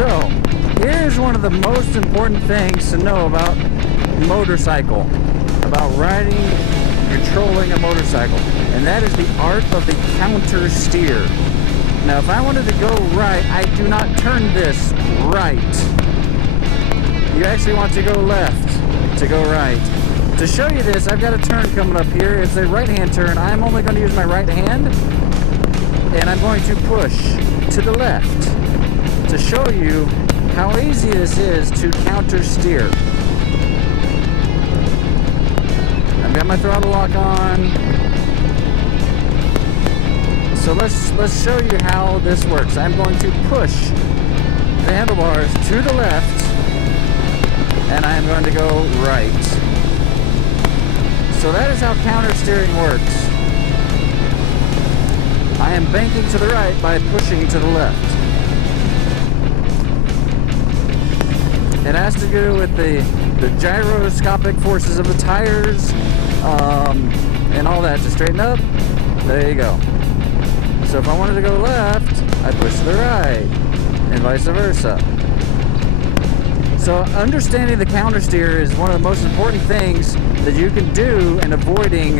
So, here's one of the most important things to know about motorcycle, about riding, controlling a motorcycle, and that is the art of the counter steer. Now, if I wanted to go right, I do not turn this right. You actually want to go left to go right. To show you this, I've got a turn coming up here. It's a right-hand turn. I'm only going to use my right hand, and I'm going to push to the left to show you how easy this is to counter steer. I've got my throttle lock on. So let's show you how this works. I'm going to push the handlebars to the left, and I'm going to go right. So that is how counter steering works. I am banking to the right by pushing to the left. It has to do with the gyroscopic forces of the tires and all that to straighten up. There you go. So if I wanted to go left, I push to the right, and vice versa. So understanding the counter steer is one of the most important things that you can do in avoiding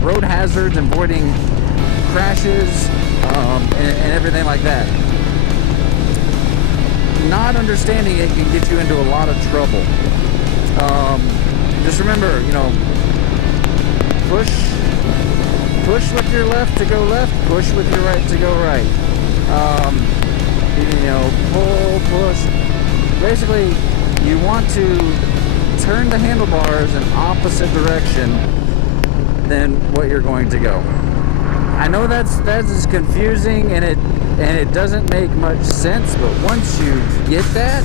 road hazards, avoiding crashes, and everything like that. Not understanding it can get you into a lot of trouble. Just remember, push with your left to go left, push with your right to go right. Pull, push. Basically, you want to turn the handlebars in opposite direction than what you're going to go. I know that's confusing and it doesn't make much sense, but once you get that,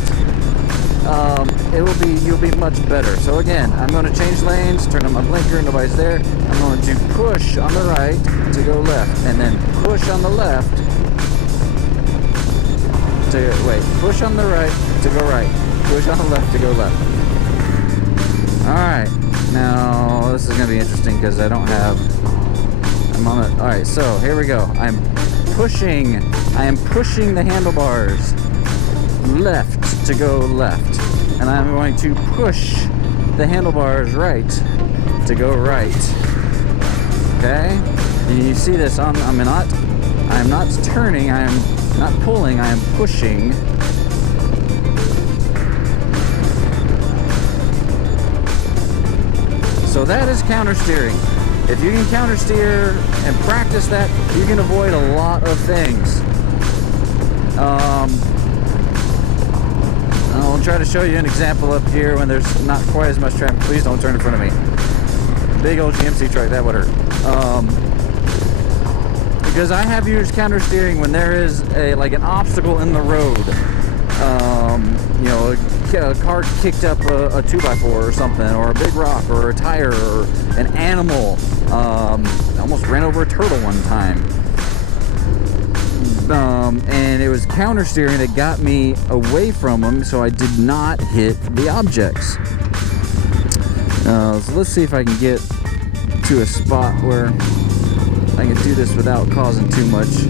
you'll be much better. So again, I'm going to change lanes, turn on my blinker, nobody's there. I'm going to push on the right to go left, and then push on the left push on the right to go right, push on the left to go left. Alright, now this is going to be interesting because I'm on it. Alright, so here we go. I am pushing the handlebars left to go left, and I'm going to push the handlebars right to go right. Okay, and you see this on. I'm not turning. I am not pulling. I am pushing. So that is counter steering. If you can counter steer and practice that, you can avoid a lot of things. I'll try to show you an example up here when there's not quite as much traffic. Please don't turn in front of me. Big old GMC truck, that would hurt. Because I have used counter steering when there is an obstacle in the road. A car kicked up a 2x4 or something, or a big rock, or a tire, or an animal. Almost ran over a turtle one time. And it was counter steering that got me away from them, so I did not hit the objects. So let's see if I can get to a spot where I can do this without causing too much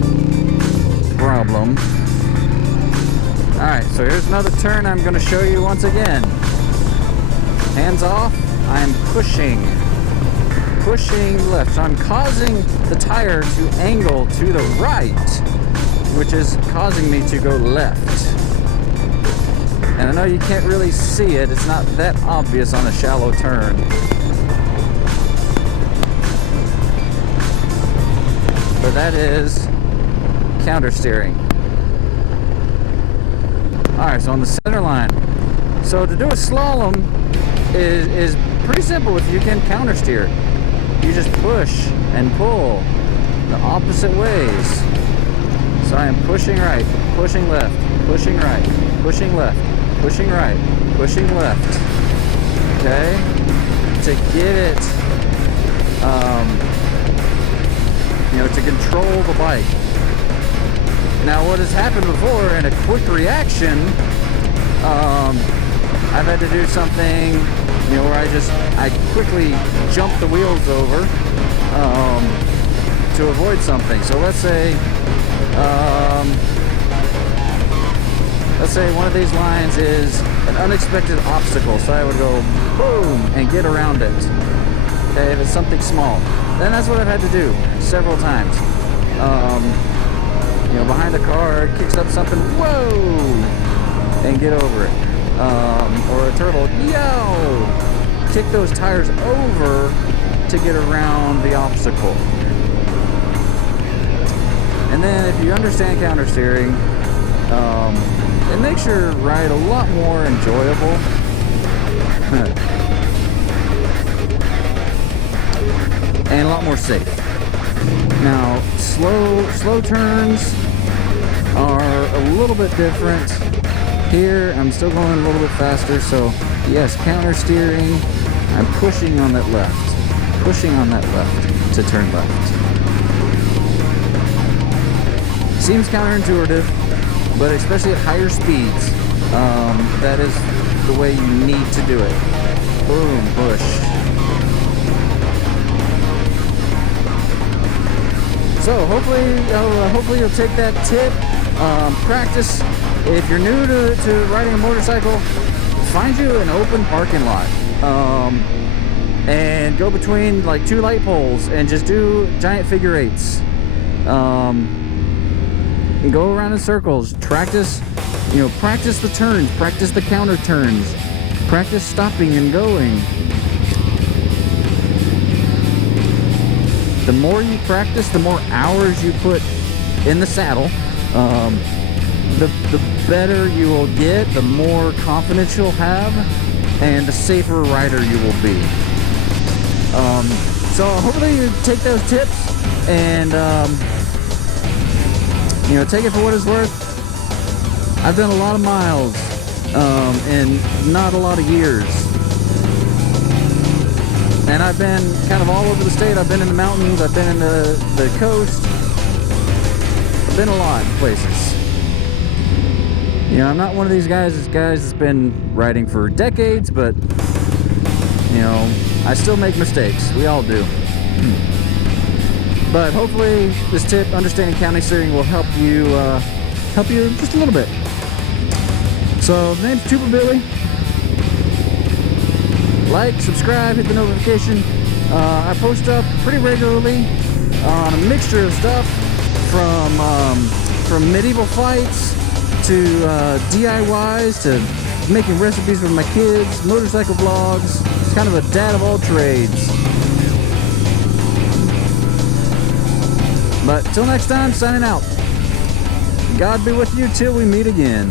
problem. Alright, so here's another turn I'm going to show you once again. Hands off, I'm pushing left. So I'm causing the tire to angle to the right, which is causing me to go left. And I know you can't really see it. It's not that obvious on a shallow turn. But that is counter steering. Alright, so on the center line. So to do a slalom is pretty simple if you can counter steer. You just push and pull the opposite ways. So I am pushing right, pushing left, pushing right, pushing left, pushing right, pushing left. Okay? To get it, to control the bike. Now, what has happened before in a quick reaction, I've had to do something, where I quickly jump the wheels over to avoid something. So let's say say one of these lines is an unexpected obstacle, so I would go boom and get around it. Okay, if it's something small, then that's what I've had to do several times. You know, behind a car, it kicks up something, whoa, and get over it. Or a turtle, yo, kick those tires over to get around the obstacle. And then if you understand countersteering, it makes your ride a lot more enjoyable. And a lot more safe. Now, slow turns are a little bit different. Here, I'm still going a little bit faster, so yes, countersteering, I'm pushing on that left. Pushing on that left to turn left. Seems counterintuitive, but especially at higher speeds, that is the way you need to do it. Boom, push. So hopefully you'll take that tip. Practice. If you're new to riding a motorcycle, find you an open parking lot, and go between like 2 light poles and just do giant figure eights. And go around in circles. Practice, practice the turns, practice the counter turns, practice stopping and going. The more you practice, the more hours you put in the saddle, the better you will get, the more confidence you'll have, and the safer rider you will be. So hopefully you take those tips and take it for what it's worth. I've done a lot of miles in not a lot of years. And I've been kind of all over the state. I've been in the mountains. I've been in the coast. I've been a lot of places. I'm not one of these guys that's been riding for decades, but, I still make mistakes. We all do. But hopefully this tip, understanding countersteering, will help you just a little bit. So the name's Tuber Billy. Like, subscribe, hit the notification. I post up pretty regularly on a mixture of stuff from medieval fights to DIYs to making recipes for my kids, motorcycle vlogs. It's kind of a dad of all trades. But till next time, signing out. God be with you till we meet again.